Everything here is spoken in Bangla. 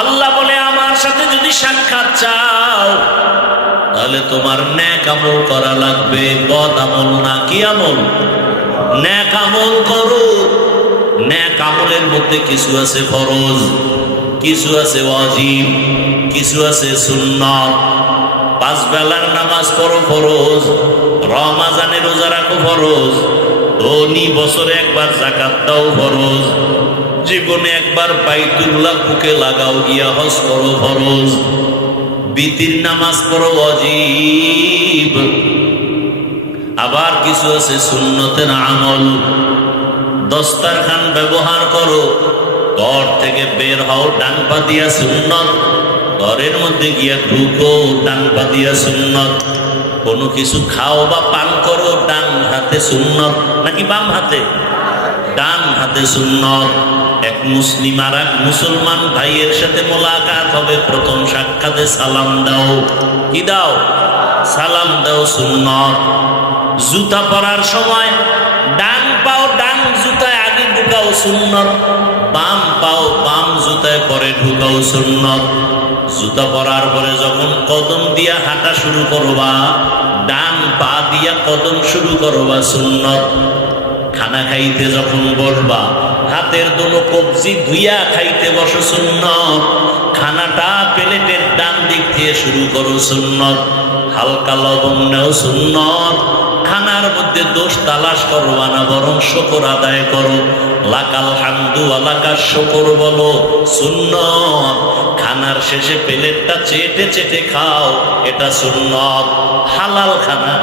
আল্লাহ বলে আমার সাথে যদি সাক্ষাৎ চাও তাহলে তোমার নেক আমল করা লাগবে, বদ আমল না। কি আমল? নেক আমল করো। নেক আমলের মধ্যে কিছু আছে ফরজ, কিছু আছে ওয়াজিব, কিছু আছে সুন্নাত। 5 বেলার নামাজ পড়ো ফরজ, রমজানে রোজা রাখো ফরজ, ধনী বছরে একবার যাকাত দাও ফরজ, জীবনে একবার বাইতুল্লাহ বুকে লাগাও গিয়া হজ করো ফরজ, বিতির নামাজ পড়ো ওয়াজিব। আবার কিছু আছে সুন্নতের আমল। দস্তারখান ব্যবহার করো, ঘর থেকে বের হও ডান পা দিয়া সুন্নত, ঘরের মধ্যে গিয়া ঢুকো ডান পা দিয়া সুন্নত। কোনো কিছু খাও বা পান করো ডান হাতে সুন্নত নাকি বাম হাতে? ডান হাতে সুন্নত। এক মুসলিম আর এক মুসলমান ভাইয়ের সাথে মোলাকাত হবে, প্রথম সাক্ষাতে সালাম দাও। কি দাও? সালাম দাও, সুন্নত। জুতা পরার সময় ডান পাও ডান জুতায় আগে ঢুকাও, সুন্নত। বাম পাও বাম জুতায় পরে ঢুকাও, সুন্নত। জুতা পরার পরে যখন কদম দিয়া হাঁটা শুরু করবা, ডান পা দিয়া কদম শুরু করবা, সুন্নত। খানা খাইতে যখন বসবা, হাতের দোনো কবজি ধুইয়া খাইতে বসো, সুন্নত। খানাটা প্লেটের ডান দিক দিয়ে শুরু করো, সুন্নত। হালকা লবণ নাও, সুন্নত। খানার মধ্যে দোষ তালাশ করবা না, বরং শুকর আদায় করো। লাকাল হামদু ওয়া লাকাশ শুকর বলো, সুন্নত। খানার শেষে প্লেটটা চেটে চেটে খাও, এটা সুন্নত। হালাল খানা